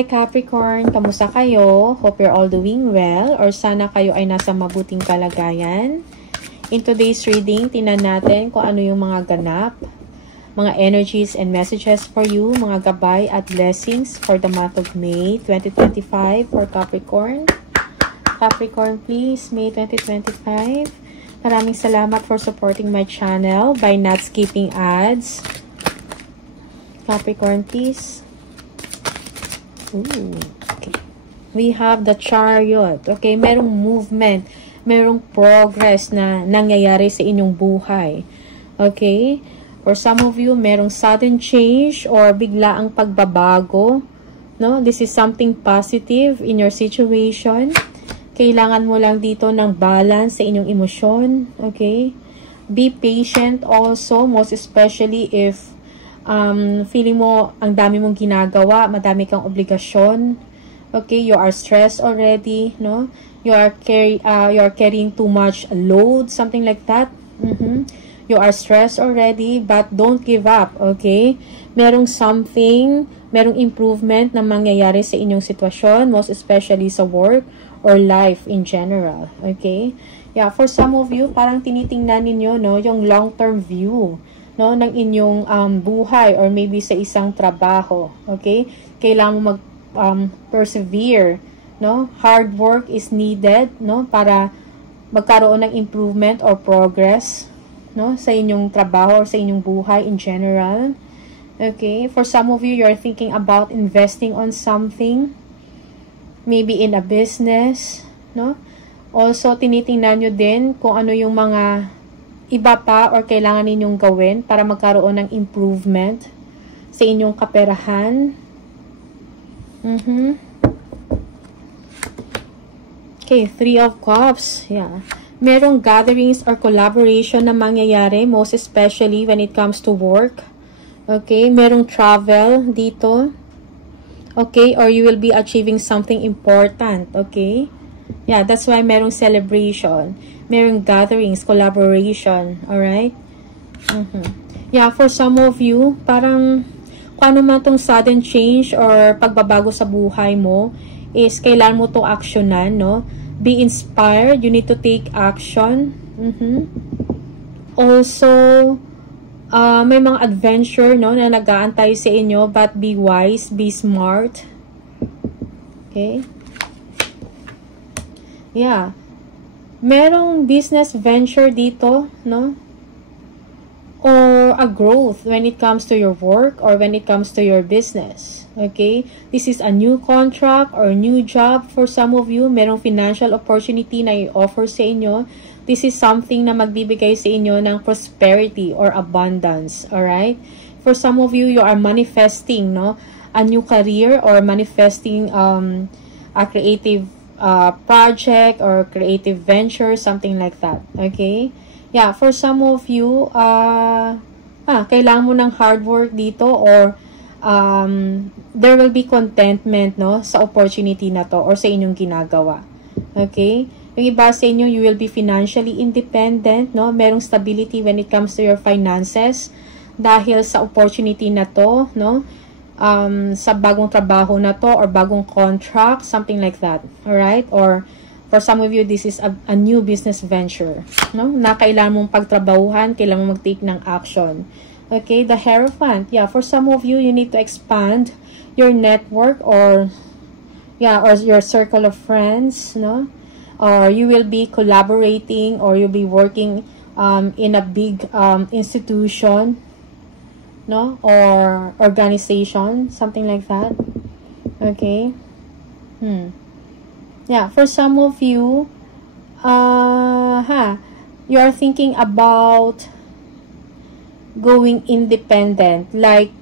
Hi Capricorn, kamusta kayo? Hope you're all doing well or sana kayo ay nasa mabuting kalagayan. In today's reading, tingnan natin kung ano yung mga ganap, mga energies and messages for you, mga gabay at blessings for the month of May 2025 for Capricorn. Capricorn, please, May 2025. Maraming salamat for supporting my channel by not skipping ads. Capricorn, please. Ooh, okay. We have the Chariot. Okay, merong movement, merong progress na nangyayari sa inyong buhay. Okay? For some of you, merong sudden change or biglaang pagbabago. No? This is something positive in your situation. Kailangan mo lang dito ng balance sa inyong emosyon. Okay? Be patient also, most especially if feeling mo ang dami mong ginagawa, madami kang obligasyon. Okay, you are stressed already, no? You are carrying too much load, something like that. You are stressed already, but don't give up, okay? Merong improvement na mangyayari sa inyong sitwasyon, most especially sa work or life in general, okay? Yeah, for some of you, parang tinitingnan ninyo, no, yung long-term view, no, ng inyong buhay or maybe sa isang trabaho, okay? Kailangan mo persevere, no? Hard work is needed, no, para magkaroon ng improvement or progress, no, sa inyong trabaho or sa inyong buhay in general. Okay? For some of you, you're thinking about investing on something, maybe in a business, no? Also, tinitingnan nyo din kung ano yung mga iba pa or kailangan ninyong gawin para magkaroon ng improvement sa inyong kaperahan. Okay, Three of Cups. Yeah. Merong gatherings or collaboration na mangyayari, most especially when it comes to work. Okay, merong travel dito. Okay, or you will be achieving something important. Okay? Yeah, that's why merong celebration. Merong gatherings, collaboration, alright? Yeah, for some of you, parang kung ano man tong sudden change or pagbabago sa buhay mo, is kailangan mo to actionan, no? Be inspired, you need to take action. Also, may mga adventure, no, na nag-aantay sa inyo, but be wise, be smart. Okay? Yeah. Merong business venture dito, no? Or a growth when it comes to your work or when it comes to your business. Okay? This is a new contract or new job for some of you. Merong financial opportunity na i-offer sa inyo. This is something na magbibigay sa inyo ng prosperity or abundance. Alright? For some of you, you are manifesting, no, a new career or manifesting a creative project or creative venture, something like that. Okay? Yeah, for some of you, kailangan mo ng hard work dito or there will be contentment, no, sa opportunity na to or sa inyong ginagawa. Okay? Yung iba sa inyo, you will be financially independent, no? Merong stability when it comes to your finances dahil sa opportunity na to, no? Sa bagong trabaho na to or bagong contract, something like that. Alright? Or for some of you, this is a new business venture, no? Na kailangan mong pagtrabahuhan, kailangan mong mag-take ng action. Okay? The Hierophant. Yeah, for some of you, you need to expand your network or your circle of friends, no? Or you will be collaborating or you'll be working in a big institution, no, or organization, something like that. Okay. Yeah, for some of you, you are thinking about going independent, like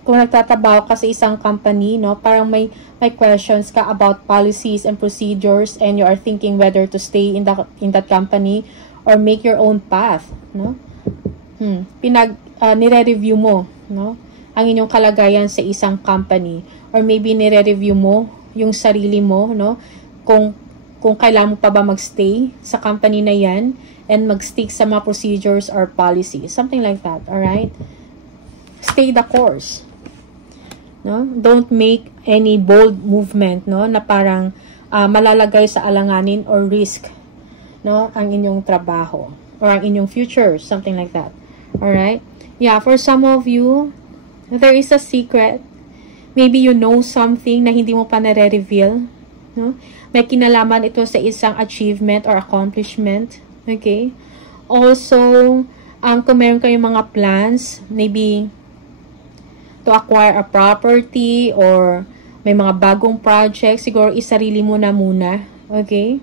kung nagtatrabaho ka sa isang company, no, parang may questions ka about policies and procedures and you are thinking whether to stay in that company or make your own path, no? Nire-review mo, no, ang inyong kalagayan sa isang company or maybe nire-review mo yung sarili mo, no, kung kailangan mo pa ba magstay sa company na yan and magstick sa mga procedures or policies, something like that. Alright? Stay the course. no? Don't make any bold movement, no, na parang malalagay sa alanganin or risk, no, ang inyong trabaho or ang inyong future, something like that. All right? Yeah, for some of you, there is a secret. Maybe you know something na hindi mo pa nare-reveal, no? May kinalaman ito sa isang achievement or accomplishment. Okay? Also, kung meron kayong mga plans, maybe to acquire a property or may mga bagong project, siguro isarili mo na muna. Okay?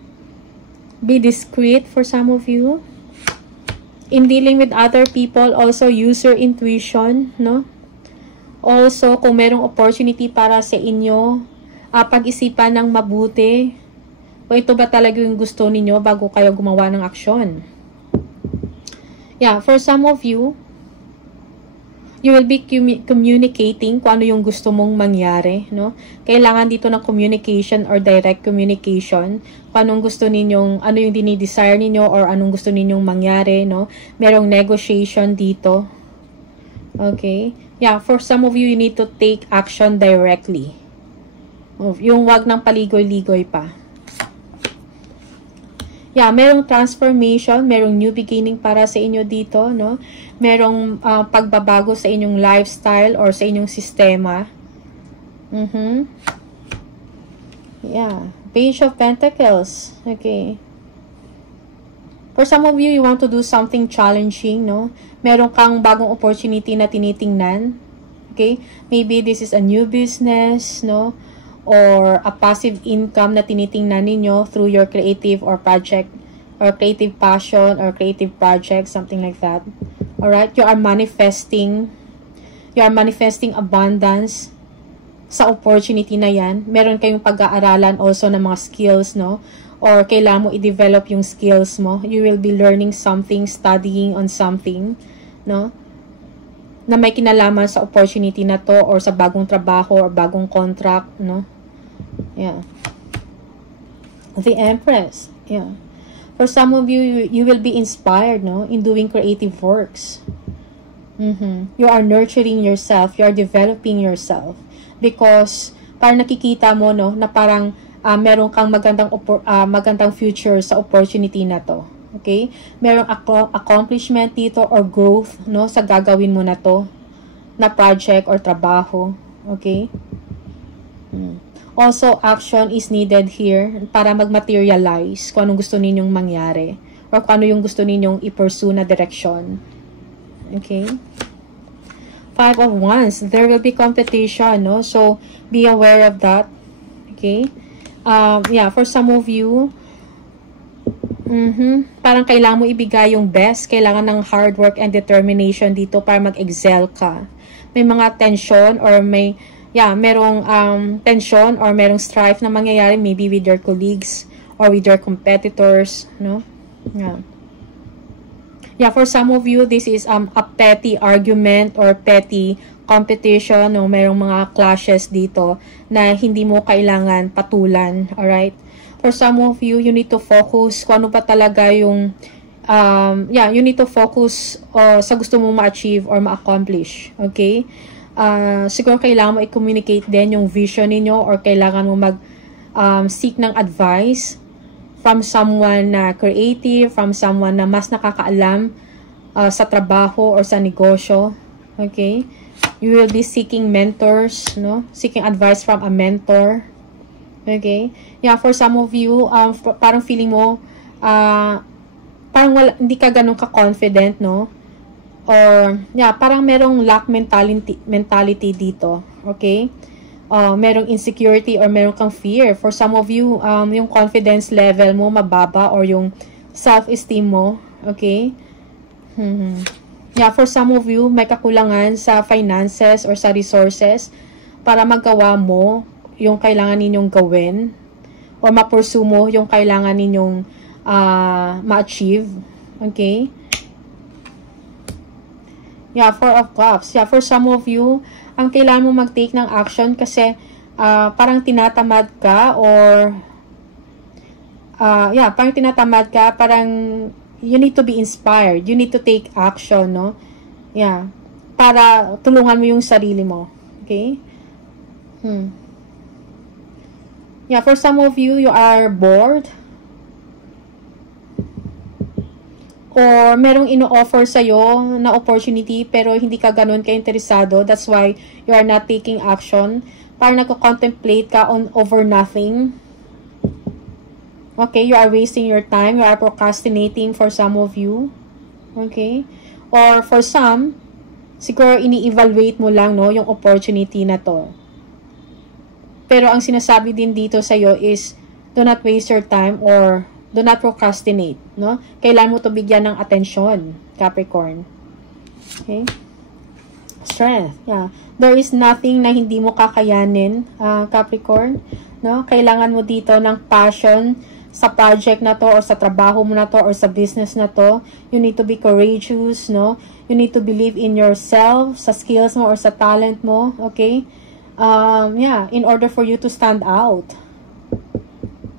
Be discreet for some of you. In dealing with other people, also use your intuition, no? Also, kung merong opportunity para sa inyo, pag-isipan ng mabuti kung ito ba talaga yung gusto ninyo bago kayo gumawa ng aksyon. Yeah, for some of you, you will be communicating kung ano yung gusto mong mangyari, no? Kailangan dito ng communication or direct communication kung anong gusto ninyong, ano yung dinidesire ninyo or anong gusto ninyong mangyari, no? Merong negotiation dito. Okay? Yeah, for some of you, you need to take action directly. Yung wag ng paligoy-ligoy pa. Yeah, merong transformation, merong new beginning para sa inyo dito, no? Merong pagbabago sa inyong lifestyle or sa inyong sistema. Yeah, Page of Pentacles. Okay. For some of you, you want to do something challenging, no? Meron kang bagong opportunity na tinitingnan. Okay? Maybe this is a new business, no? Or a passive income na tinitingnan ninyo through your creative or project or creative passion or creative project, something like that. Alright? You are manifesting abundance sa opportunity na yan. Meron kayong pag-aaralan also ng mga skills, no? Or kailangan mo i-develop yung skills mo. You will be learning something, studying on something, no? Na may kinalaman sa opportunity na to or sa bagong trabaho or bagong contract, no? Yeah. The Empress. Yeah. For some of you, you will be inspired, no? In doing creative works. You are nurturing yourself. You are developing yourself. Because, parang nakikita mo, no? Na parang meron kang magandang future sa opportunity na to. Okay? Merong accomplishment dito or growth, no? Sa gagawin mo na to. Na project or trabaho. Okay? Also, action is needed here para mag-materialize kung anong gusto ninyong mangyari or kung ano yung gusto ninyong i-pursue na direction. Okay? 5 of Wands. There will be competition, no? So, be aware of that. Okay? Yeah, for some of you, parang kailangan mo ibigay yung best. Kailangan ng hard work and determination dito para mag-excel ka. May mga tension or merong tension or merong strife na mangyayari maybe with your colleagues or with your competitors, no? Yeah. Yeah, for some of you, this is a petty argument or petty competition, no? Merong mga clashes dito na hindi mo kailangan patulan, alright? For some of you, you need to focus kung ano pa talaga yung you need to focus sa gusto mong ma-achieve or ma-accomplish, okay? Siguro kailangan mo i-communicate din yung vision ninyo or kailangan mo seek ng advice from someone na creative, from someone na mas nakakaalam sa trabaho or sa negosyo. Okay? You will be seeking mentors, no? Seeking advice from a mentor. Okay? Yeah, for some of you, parang feeling mo, parang hindi ka ganun ka-confident, no? Or, yeah, parang merong lack mentality dito. Okay? Merong insecurity or merong kang fear. For some of you, yung confidence level mo mababa or yung self-esteem mo. Okay? Yeah, for some of you, may kakulangan sa finances or sa resources para magawa mo yung kailangan ninyong gawin or ma-pursue mo yung kailangan ninyong ma-achieve. Okay? Yeah, 4 of Cups. Yeah, for some of you, ang kailangan mo mag-take ng action kasi parang tinatamad ka or parang tinatamad ka, parang you need to be inspired. You need to take action, no? Yeah. Para tulungan mo yung sarili mo. Okay? Yeah, for some of you, you are bored. Or merong ino-offer sa'yo na opportunity pero hindi ka ganun ka-interesado. That's why you are not taking action. Parang nagko-contemplate ka over nothing. Okay, you are wasting your time. You are procrastinating for some of you. Okay? Or for some, siguro ini-evaluate mo lang no, yung opportunity na to. Pero ang sinasabi din dito sa'yo is, do not waste your time or do not procrastinate, no? Kailangan mo to bigyan ng atensyon, Capricorn. Okay? Strength, yeah. There is nothing na hindi mo kakayanin, Capricorn, no? Kailangan mo dito ng passion sa project na to or sa trabaho mo na to or sa business na to. You need to be courageous, no? You need to believe in yourself, sa skills mo or sa talent mo, okay? Yeah, in order for you to stand out.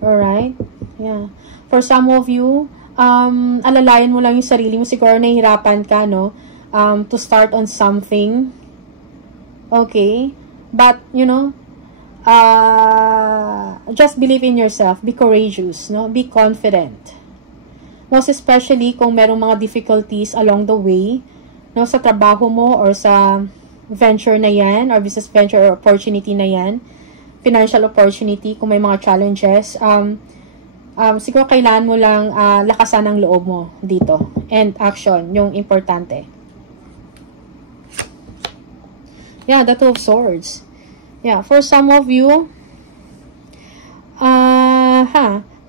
Alright? Yeah. For some of you, alalayan mo lang yung sarili mo. Siguro nahihirapan ka, no? To start on something. Okay? But, you know, just believe in yourself. Be courageous, no? Be confident. Most especially kung merong mga difficulties along the way, no? Sa trabaho mo or sa venture na yan, or business venture or opportunity na yan, financial opportunity, kung may mga challenges, siguro kailangan mo lang lakasan ang loob mo dito. And action, yung importante. Yeah, the Two of Swords. Yeah, for some of you,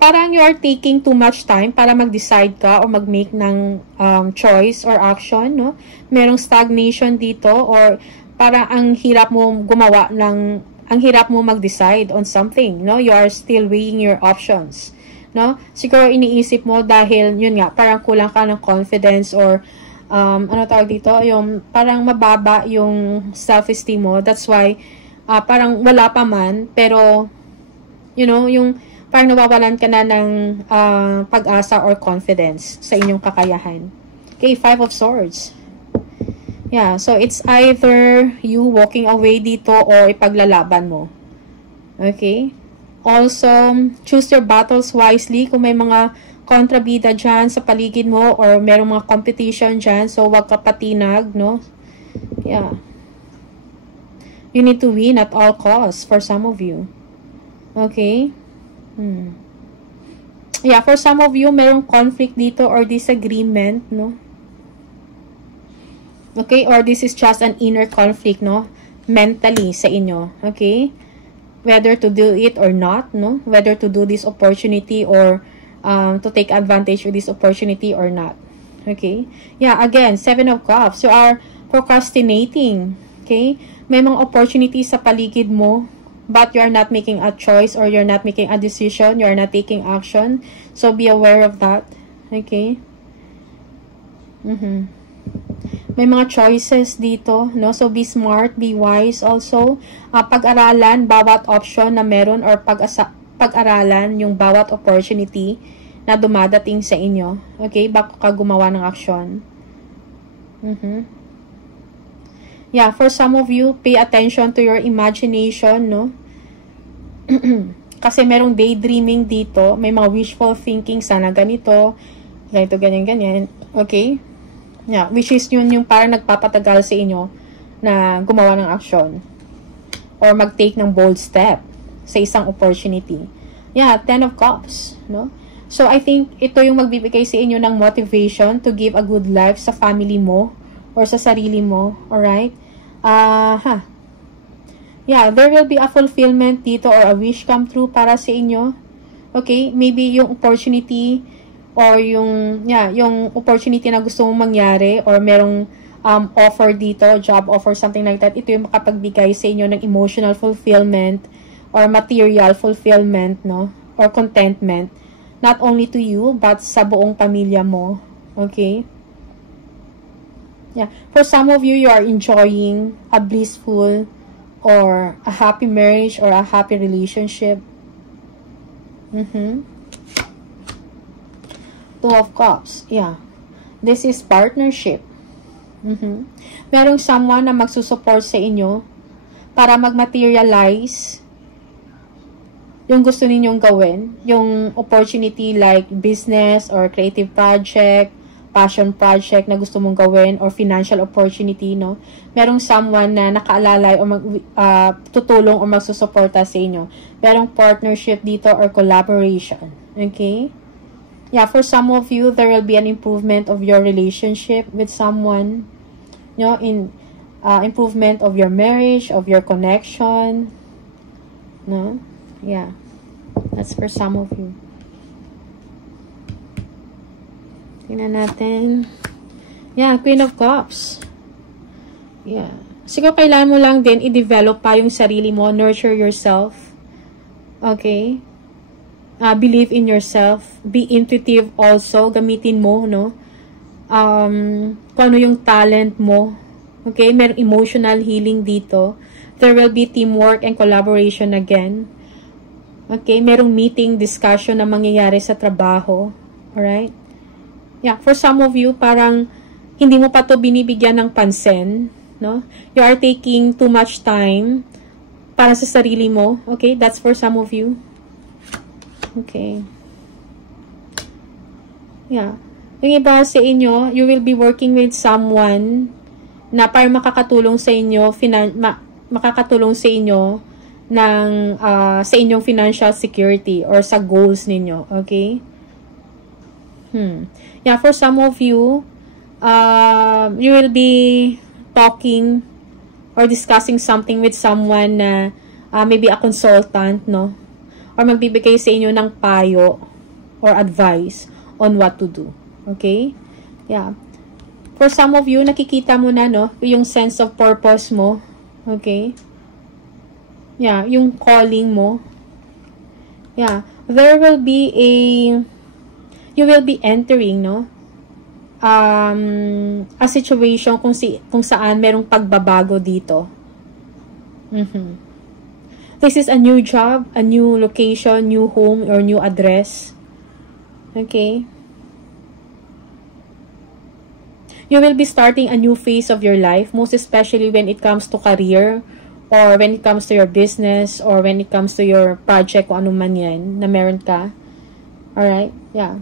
parang you are taking too much time para mag-decide ka or mag-make ng choice or action, no? Merong stagnation dito or parang ang hirap mo gumawa ng, ang hirap mo mag-decide on something, no? You are still weighing your options. No? Siguro iniisip mo dahil, yun nga, parang kulang ka ng confidence or, ano tawag dito, yung parang mababa yung self-esteem mo. That's why, parang wala pa man, pero, you know, yung parang nawawalan ka na ng pag-asa or confidence sa inyong kakayahan. Okay, Five of Swords. Yeah, so it's either you walking away dito or ipaglalaban mo. Okay? Also, choose your battles wisely. Kung may mga kontrabida dyan sa paligid mo or merong mga competition dyan, so wag ka patinag, no? Yeah. You need to win at all costs for some of you. Okay? Yeah, for some of you, merong conflict dito or disagreement, no? Okay? Or this is just an inner conflict, no? Mentally sa inyo. Okay? Whether to do it or not, no? Whether to do this opportunity or to take advantage of this opportunity or not. Okay? Yeah, again, Seven of Cups. You are procrastinating. Okay? May mga opportunities sa paligid mo, but you are not making a choice or you're not making a decision. You are not taking action. So, be aware of that. Okay? May mga choices dito, no? So, be smart, be wise also. Pag-aralan bawat option na meron or pag-aralan yung bawat opportunity na dumadating sa inyo. Okay? Bago ka gumawa ng action. Yeah, for some of you, pay attention to your imagination, no? Kasi merong daydreaming dito. May mga wishful thinking, sana ganito, ganito, ganyan, ganyan. Okay? Yeah, which is yun yung parang nagpapatagal sa inyo na gumawa ng action or mag-take ng bold step sa isang opportunity. Yeah, Ten of Cups, no? So, I think ito yung magbibigay sa inyo ng motivation to give a good life sa family mo or sa sarili mo, alright? Yeah, there will be a fulfillment dito or a wish come true para sa inyo. Okay, maybe yung opportunity or yung opportunity na gusto mong mangyari or merong offer dito, job offer, something like that, ito yung makapagbigay sa inyo ng emotional fulfillment or material fulfillment, no? Or contentment, not only to you, but sa buong pamilya mo. Okay? Yeah. For some of you, you are enjoying a blissful or a happy marriage or a happy relationship. Two of Cups. Yeah. This is partnership. Merong someone na magsusupport sa inyo para mag-materialize yung gusto ninyong gawin, yung opportunity like business or creative project, passion project na gusto mong gawin, or financial opportunity, no? Merong someone na nakaalalay o tutulong o magsusuporta sa inyo. Merong partnership dito or collaboration. Okay? Yeah, for some of you, there will be an improvement of your relationship with someone. You know, in improvement of your marriage, of your connection. No? Yeah. That's for some of you. Tingnan natin. Yeah, Queen of Cups. Yeah. Siguro kailangan mo lang din i-develop pa yung sarili mo. Nurture yourself. Okay? Believe in yourself. Be intuitive also. Gamitin mo, no? Kung ano yung talent mo. Okay? Merong emotional healing dito. There will be teamwork and collaboration again. Okay? Merong meeting, discussion na mangyayari sa trabaho. Alright? Yeah, for some of you, parang hindi mo pa to binibigyan ng pansin, no? You are taking too much time para sa sarili mo. Okay? That's for some of you. Okay. Yeah. Yung iba sa inyo, you will be working with someone na para makakatulong sa inyo, makakatulong sa inyo ng, sa inyong financial security or sa goals ninyo. Okay? Yeah, for some of you, you will be talking or discussing something with someone na maybe a consultant, no? Or magbibigay sa inyo ng payo or advice on what to do. Okay? Yeah. For some of you, nakikita mo na, no? Yung sense of purpose mo. Okay? Yeah, yung calling mo. Yeah. There will be you will be entering, no? A situation kung saan merong pagbabago dito. This is a new job, a new location, new home, or new address. Okay? You will be starting a new phase of your life, most especially when it comes to career, or when it comes to your business, or when it comes to your project, kung ano man yan, na meron ka. Alright? Yeah.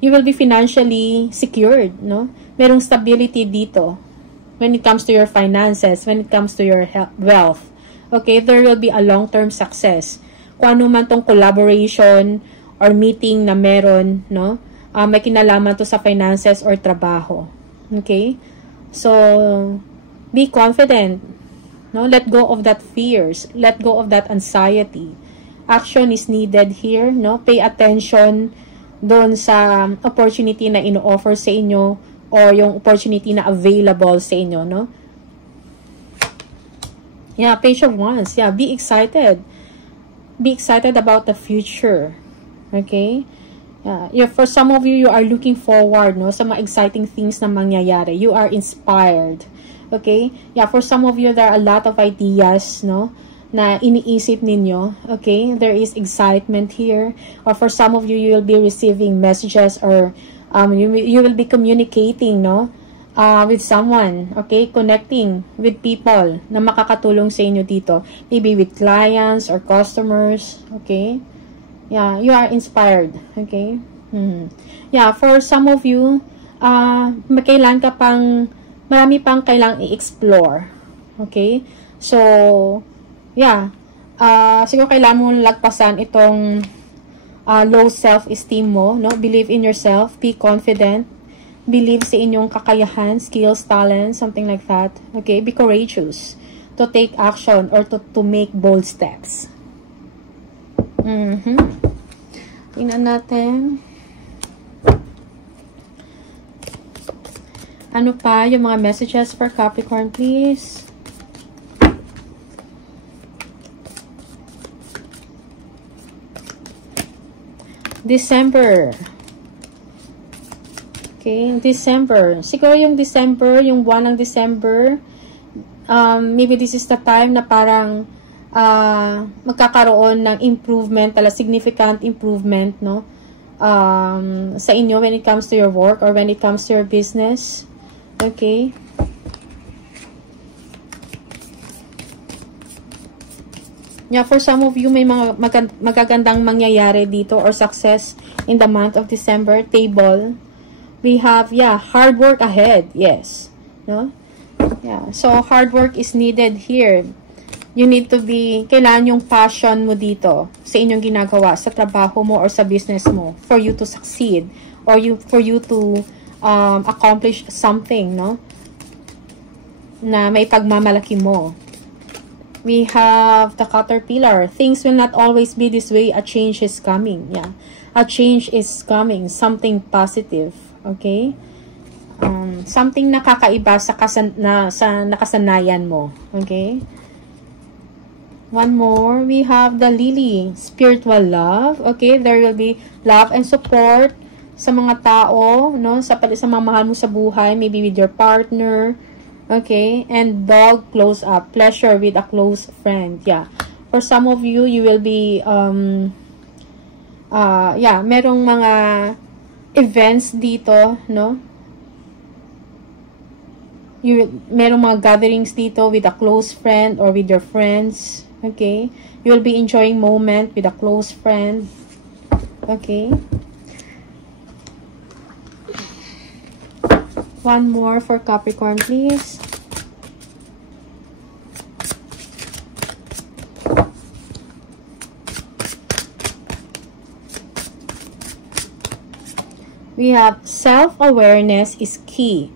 You will be financially secured, no? Merong stability dito when it comes to your finances, when it comes to your wealth. Okay, there will be a long-term success. Kung ano man tong collaboration or meeting na meron, no? May kinalaman to sa finances or trabaho. Okay? So, be confident, no? Let go of that fears. Let go of that anxiety. Action is needed here, no? Pay attention doon sa opportunity na ino-offer sa inyo or yung opportunity na available sa inyo, no? Yeah, Page of Wands. Yeah, be excited. Be excited about the future. Okay? Yeah, for some of you, you are looking forward, no, sa mga exciting things na mangyayari. You are inspired. Okay? Yeah, for some of you, there are a lot of ideas, no, na iniisip ninyo. Okay? There is excitement here. Or for some of you, you will be receiving messages or you will be communicating, no, with someone. Okay? Connecting with people na makakatulong sa inyo dito. Maybe with clients or customers. Okay? Yeah, you are inspired. Okay? Yeah, for some of you, marami pang kailangang i-explore. Okay? So, yeah. Siguro kailangan mo lagpasan itong low self-esteem mo, no? Believe in yourself, be confident, believe sa inyong kakayahan, skills, talent, something like that. Okay? Be courageous to take action or to make bold steps. Tingnan natin. Ano pa yung mga messages for Capricorn, please? December. Okay, December. Siguro yung December, yung buwan ng December, maybe this is the time na parang magkakaroon ng improvement, significant improvement, no? Sa inyo when it comes to your work or when it comes to your business. Okay? Yeah, for some of you, may mga magagandang mangyayari dito or success in the month of December. Table. We have, yeah, hard work ahead. Yes. No? Yeah. So, hard work is needed here. You need to be, kailangan yung passion mo dito sa inyong ginagawa, sa trabaho mo or sa business mo for you to succeed or for you to accomplish something, no? Na may pagmamalaki mo. We have the caterpillar. Things will not always be this way. A change is coming. Yeah. A change is coming. Something positive. Okay? Something nakakaiba sa nakasanayan mo. Okay? One more. We have the lily. Spiritual love. Okay? There will be love and support sa mga tao, no? Sa mga mahal mo sa buhay. Maybe with your partner. Okay, and dog close up. Pleasure with a close friend. Yeah. For some of you, you will be, yeah, merong mga events dito, no? Merong mga gatherings dito with a close friend or with your friends. Okay. You will be enjoying moment with a close friend. Okay. One more for Capricorn, please. We have self-awareness is key.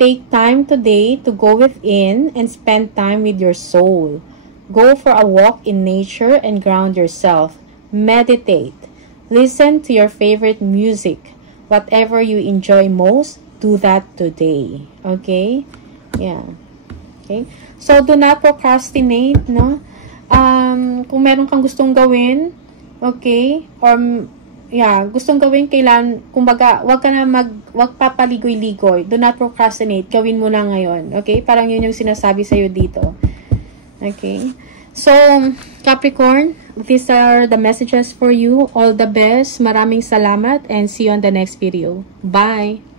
Take time today to go within and spend time with your soul. Go for a walk in nature and ground yourself. Meditate. Listen to your favorite music. Whatever you enjoy most, do that today. Okay? Yeah. Okay? So, do not procrastinate, no? Kung meron kang gustong gawin, okay? Or, yeah, gustong gawin, kailan, kumbaga, wag papaligoy-ligoy. Do not procrastinate. Gawin mo na ngayon. Okay? Parang yun yung sinasabi sa'yo dito. Okay? So, Capricorn, these are the messages for you. All the best. Maraming salamat and see you on the next video. Bye!